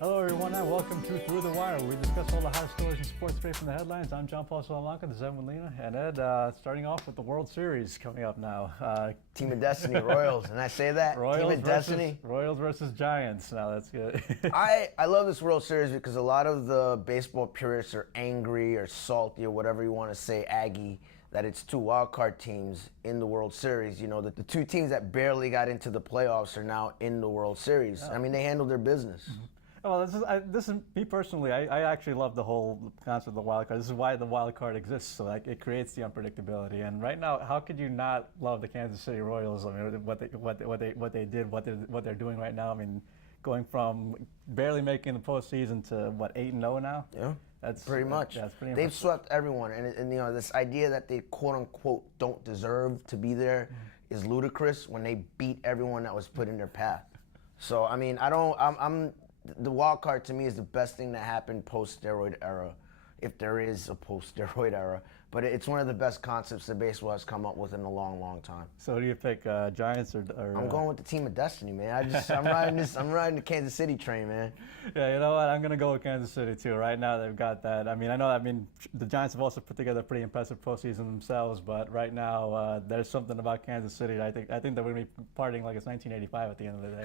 Hello, everyone, and welcome to Through the Wire, where we discuss all the hottest stories in sports straight from the headlines. I'm John Paul Salamanca, this is Ed Molina, and Ed, starting off with the World Series coming up now. Team of Destiny, Royals, and I say that, Team of Destiny. Royals versus Giants, now that's good. I love this World Series because a lot of the baseball purists are angry or salty or whatever you want to say, Aggie, that it's two wildcard teams in the World Series. You know, the two teams that barely got into the playoffs are now in the World Series. I mean, they handled their business. Mm-hmm. Well, this is me personally. I actually love the whole concept of the wild card. This is why the wild card exists, so like it creates the unpredictability. And right now, how could you not love the Kansas City Royals? I mean, what they did, what they're doing right now. I mean, going from barely making the postseason to what 8-0 now. Yeah, that's pretty much. That's pretty. They've swept everyone, and you know this idea that they quote unquote don't deserve to be there is ludicrous when they beat everyone that was put in their path. So I mean, the wild card to me is the best thing that happened post-steroid era, if there is a post-steroid era. But it's one of the best concepts that baseball has come up with in a long, long time. So who do you pick, Giants or I'm going with the Team of Destiny, man. I'm riding the Kansas City train, man. Yeah, you know what? I'm going to go with Kansas City too. Right now they've got that. I mean, the Giants have also put together a pretty impressive postseason themselves, but right now there's something about Kansas City. I think they're going to be partying like it's 1985 at the end of the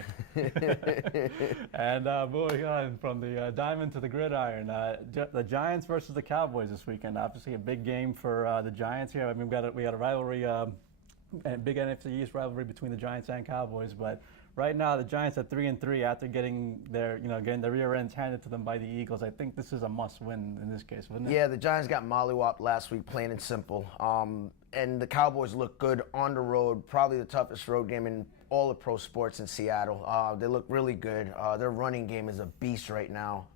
day. And moving on from the diamond to the gridiron, the Giants versus the Cowboys this weekend. Obviously a big game for the Giants here. I mean, we got a rivalry, a big NFC East rivalry between the Giants and Cowboys. But right now, the Giants are 3-3 after getting their rear ends handed to them by the Eagles. I think this is a must-win in this case, wouldn't it? Yeah, the Giants got mollywopped last week, plain and simple. And the Cowboys look good on the road, probably the toughest road game in all of pro sports in Seattle. They look really good. Their running game is a beast right now.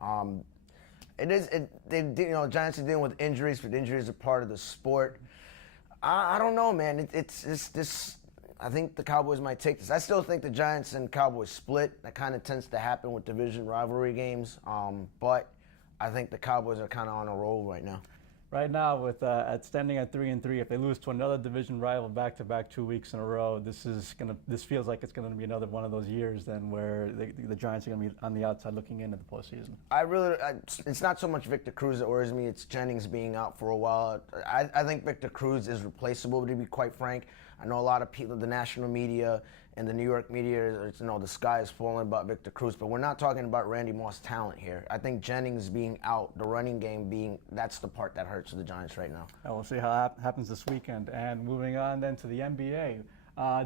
Giants are dealing with injuries, but injuries are part of the sport. I don't know, man. It's this. I think the Cowboys might take this. I still think the Giants and Cowboys split. That kind of tends to happen with division rivalry games. But I think the Cowboys are kind of on a roll right now. Right now, with standing at 3-3, if they lose to another division rival back-to-back 2 weeks in a row, this feels like it's going to be another one of those years then where the Giants are going to be on the outside looking into the postseason. It's not so much Victor Cruz that worries me. It's Jennings being out for a while. I think Victor Cruz is replaceable, to be quite frank. I know a lot of people, the national media and the New York media, the sky is falling about Victor Cruz, but we're not talking about Randy Moss talent here. I think Jennings being out, the running game that's the part that hurts the Giants right now. And we'll see how that happens this weekend. And moving on then to the NBA.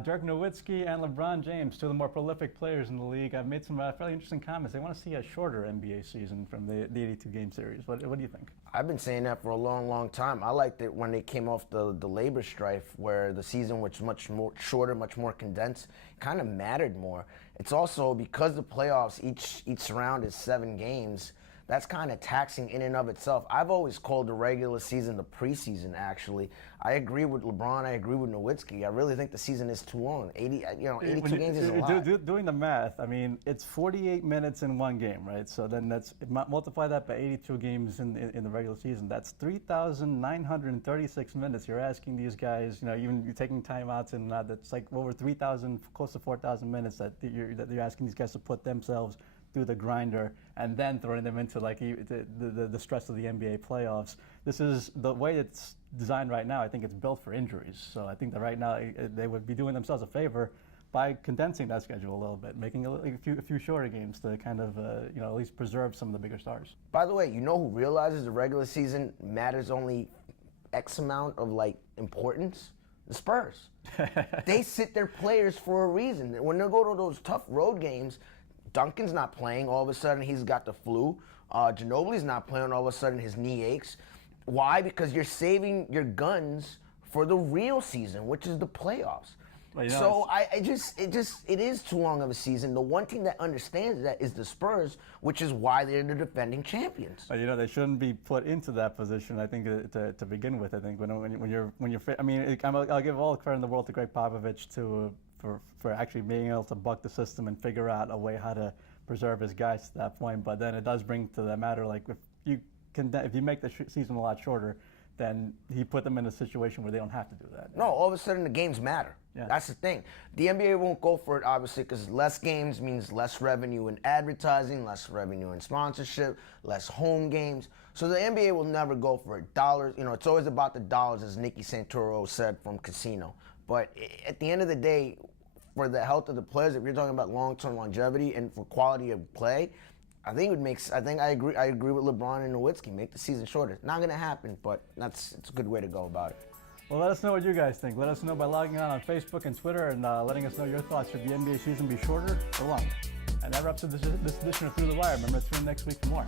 Dirk Nowitzki and LeBron James, two of the more prolific players in the league, have made some fairly interesting comments. They want to see a shorter NBA season from the 82-game series. What do you think? I've been saying that for a long, long time. I liked it when they came off the labor strife where the season was much more shorter, much more condensed, kind of mattered more. It's also because the playoffs, each round is 7 games, that's kind of taxing in and of itself. I've always called the regular season the preseason, actually. I agree with LeBron. I agree with Nowitzki. I really think the season is too long. 82 games is a lot. Doing the math, I mean, it's 48 minutes in one game, right? So then multiply that by 82 games in the regular season. That's 3,936 minutes. You're asking these guys, even you're taking timeouts, and that's like over 3,000, close to 4,000 minutes that you're asking these guys to put themselves through the grinder and then throwing them into like the stress of the NBA playoffs. This is the way it's designed right now. I think it's built for injuries. So I think that right now they would be doing themselves a favor by condensing that schedule a little bit, making a few shorter games to kind of at least preserve some of the bigger stars. By the way, you know who realizes the regular season matters only X amount of importance? The Spurs. They sit their players for a reason. When they go to those tough road games, Duncan's not playing. All of a sudden, he's got the flu. Ginobili's not playing. All of a sudden, his knee aches. Why? Because you're saving your guns for the real season, which is the playoffs. Well, it is too long of a season. The one team that understands that is the Spurs, which is why they're the defending champions. Well, they shouldn't be put into that position. I think to begin with. I think when you're, I mean, I'll give all the credit in the world to Greg Popovich for actually being able to buck the system and figure out a way how to preserve his guys to that point. But then it does bring to that matter, like if you make the season a lot shorter, then he put them in a situation where they don't have to do that. No, all of a sudden the games matter. Yeah. That's the thing. The NBA won't go for it, obviously, because less games means less revenue in advertising, less revenue in sponsorship, less home games. So the NBA will never go for it. Dollars, it's always about the dollars, as Nicky Santoro said from Casino. But at the end of the day, for the health of the players, if you're talking about long-term longevity and for quality of play, I agree with LeBron and Nowitzki. Make the season shorter. Not gonna happen, but it's a good way to go about it. Well, let us know what you guys think. Let us know by logging on Facebook and Twitter and letting us know your thoughts. Should the NBA season be shorter or longer? And that wraps up this edition of Through the Wire. Remember to tune in next week for more.